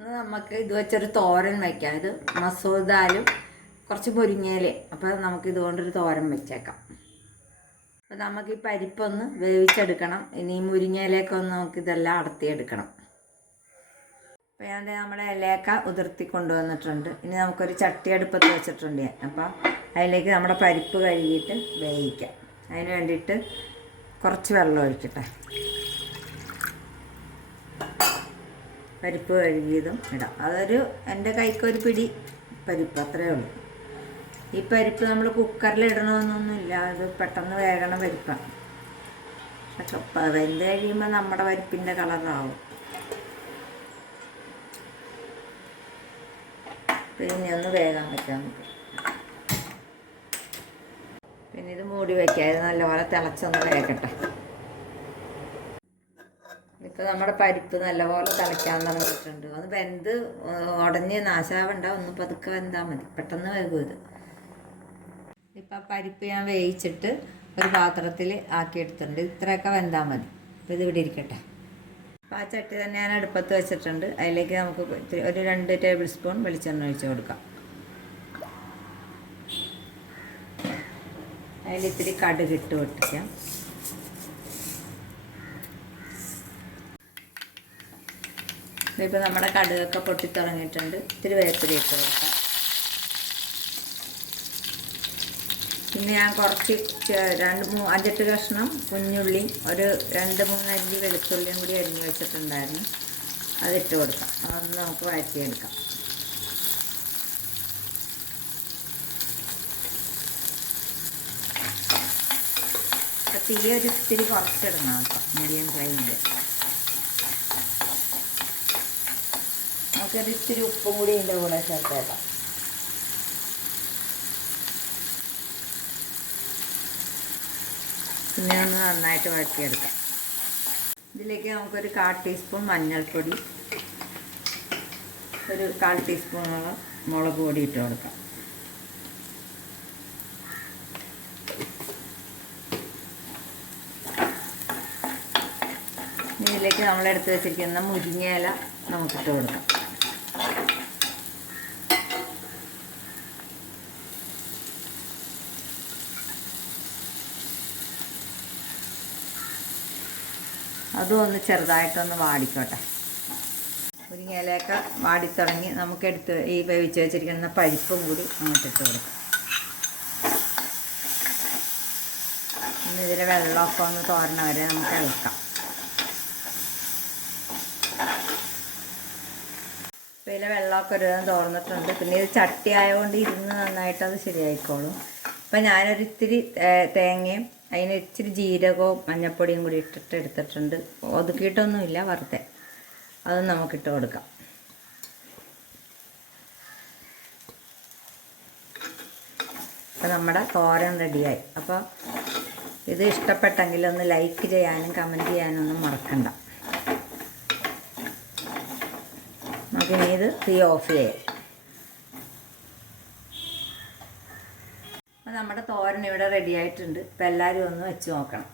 നമുക്ക് ഇത് വെച്ചൊരു തോരൻ വയ്ക്കാം ഇത് മസൂർ ദാലും കുറച്ച് മുരിങ്ങയില അപ്പോൾ നമുക്ക് ഇതുകൊണ്ടൊരു തോരൻ വെച്ചേക്കാം. അപ്പോൾ നമുക്ക് ഈ പരിപ്പൊന്ന് വേവിച്ചെടുക്കണം. ഇനി ഈ മുരിങ്ങയിലേക്ക് ഒന്ന് നമുക്ക് ഇതെല്ലാം അടർത്തിയെടുക്കണം. അപ്പോൾ ഞാൻ നമ്മുടെ ഇലയൊക്കെ ഉതിർത്തി കൊണ്ടുവന്നിട്ടുണ്ട്. ഇനി നമുക്കൊരു ചട്ടി അടുപ്പത്ത് വെച്ചിട്ടുണ്ട് ഞാൻ. അപ്പോൾ അതിലേക്ക് നമ്മുടെ പരിപ്പ് കഴുകിയിട്ട് വേവിക്കാം. അതിന് വേണ്ടിയിട്ട് കുറച്ച് വെള്ളം ഒഴിക്കട്ടെ. പരിപ്പ് കഴുകിയതും ഇടാം. അതൊരു എന്റെ കൈക്കൊരു പിടി പരിപ്പ് അത്രയേ ഉള്ളൂ. ഈ പരിപ്പ് നമ്മൾ കുക്കറിൽ ഇടണമെന്നൊന്നുമില്ല. അത് പെട്ടെന്ന് വേകണ പരിപ്പാണ് പക്ഷെ വെന്ത് കഴിയുമ്പോൾ നമ്മുടെ പരിപ്പിന്റെ കളറാവും പിന്നെ ഒന്ന് വേകാൻ പറ്റാൻ നമുക്ക് പിന്നെ ഇത് മൂടി വയ്ക്കാതെ നല്ലപോലെ തിളച്ചൊന്ന് വേകട്ടെ. ഇപ്പം നമ്മുടെ പരിപ്പ് നല്ലപോലെ തിളയ്ക്കാൻ തുടങ്ങിയിട്ടുണ്ട് അത് വെന്ത് ഉടഞ്ഞ് നാശാവണ്ട. ഒന്ന് പതുക്കെ വെന്താൽ മതി. പെട്ടെന്ന് വേകും ഇത്. ഇപ്പം പരിപ്പ് ഞാൻ വേവിച്ചിട്ട് ഒരു പാത്രത്തിൽ ആക്കി എടുത്തിട്ടുണ്ട് ഇത്രയൊക്കെ വെന്താൽ മതി. അപ്പോൾ ഇത് ഇവിടെ ഇരിക്കട്ടെ. അപ്പോൾ ആ ചട്ടി തന്നെ ഞാൻ അടുപ്പത്ത് വെച്ചിട്ടുണ്ട്. അതിലേക്ക് നമുക്ക് ഒരു രണ്ട് ടേബിൾ സ്പൂൺ വെളിച്ചെണ്ണ ഒഴിച്ച് കൊടുക്കാം. അതിലിത്തിരി കടുക് ഇട്ട് പൊട്ടിക്കാം. ഇപ്പോൾ നമ്മുടെ കടുകൊക്കെ പൊട്ടിത്തുടങ്ങിയിട്ടുണ്ട്. ഇത്തിരി വേപ്പില ഇട്ട് കൊടുക്കാം. പിന്നെ ഞാൻ കുറച്ച് രണ്ട് മൂ അഞ്ചെട്ട് കഷ്ണം കുഞ്ഞുള്ളി ഒരു രണ്ട് മൂന്ന് അരി വെളുത്തുള്ളിയും കൂടി അരിഞ്ഞ് വെച്ചിട്ടുണ്ടായിരുന്നു. അതിട്ട് കൊടുക്കാം. അതൊന്ന് നമുക്ക് വഴറ്റിയെടുക്കാം. തീയൊരു ഇത്തിരി കുറച്ചിടണം കേട്ടോ. മീഡിയം ഫ്ലെയിമിൽ നമുക്കൊരു ഉപ്പും കൂടി ഇതിന്റെ കൂടെ ചേർത്തേക്കാം. പിന്നെ ഒന്ന് നന്നായിട്ട് വഴറ്റിയെടുക്കാം. ഇതിലേക്ക് നമുക്കൊരു കാൽ ടീസ്പൂൺ മഞ്ഞൾപ്പൊടി ഒരു കാൽ ടീസ്പൂണോളം മുളക് പൊടി ഇട്ട് കൊടുക്കാം. ഇതിലേക്ക് നമ്മളെടുത്ത് വെച്ചിരിക്കുന്ന മുരിങ്ങയില നമുക്കിട്ട് കൊടുക്കാം. അതും ഒന്ന് ചെറുതായിട്ടൊന്ന് വാടിക്കോട്ടെ. മുരിങ്ങയിലയൊക്കെ വാടിത്തുടങ്ങി നമുക്ക് എടുത്ത് ഈ വേവിച്ച് വെച്ചിരിക്കുന്ന പരിപ്പും കൂടി അങ്ങോട്ടിട്ട് കൊടുക്കാം. ഇന്ന് ഇതിലെ വെള്ളമൊക്കെ ഒന്ന് തോരണ വരെ നമുക്ക് ഇളക്കാം. ഇപ്പം ഇതിലെ വെള്ളമൊക്കെ ഒരു വിധം തോർന്നിട്ടുണ്ട്. പിന്നെ ഇത് ചട്ടി ആയതുകൊണ്ട് ഇരുന്ന് നന്നായിട്ട് അത് ശരിയായിക്കോളും. അപ്പം ഞാനൊരു ഇത്തിരി തേങ്ങയും അതിന് ഇച്ചിരി ജീരകവും മഞ്ഞപ്പൊടിയും കൂടി ഇട്ടിട്ട് എടുത്തിട്ടുണ്ട്. ഒതുക്കിയിട്ടൊന്നുമില്ല വറുത്തെ. അത് നമുക്കിട്ട് കൊടുക്കാം. അപ്പം നമ്മുടെ തോരൻ റെഡിയായി. അപ്പോൾ ഇത് ഇഷ്ടപ്പെട്ടെങ്കിൽ ഒന്ന് ലൈക്ക് ചെയ്യാനും കമന്റ് ചെയ്യാനും ഒന്നും മറക്കണ്ട. നമുക്കിനി ഇത് തീ ഓഫ് ചെയ്യാം. നമ്മുടെ തോരൻ ഇവിടെ റെഡി ആയിട്ടുണ്ട്. ഇപ്പം എല്ലാവരും ഒന്ന് വെച്ച് നോക്കണം.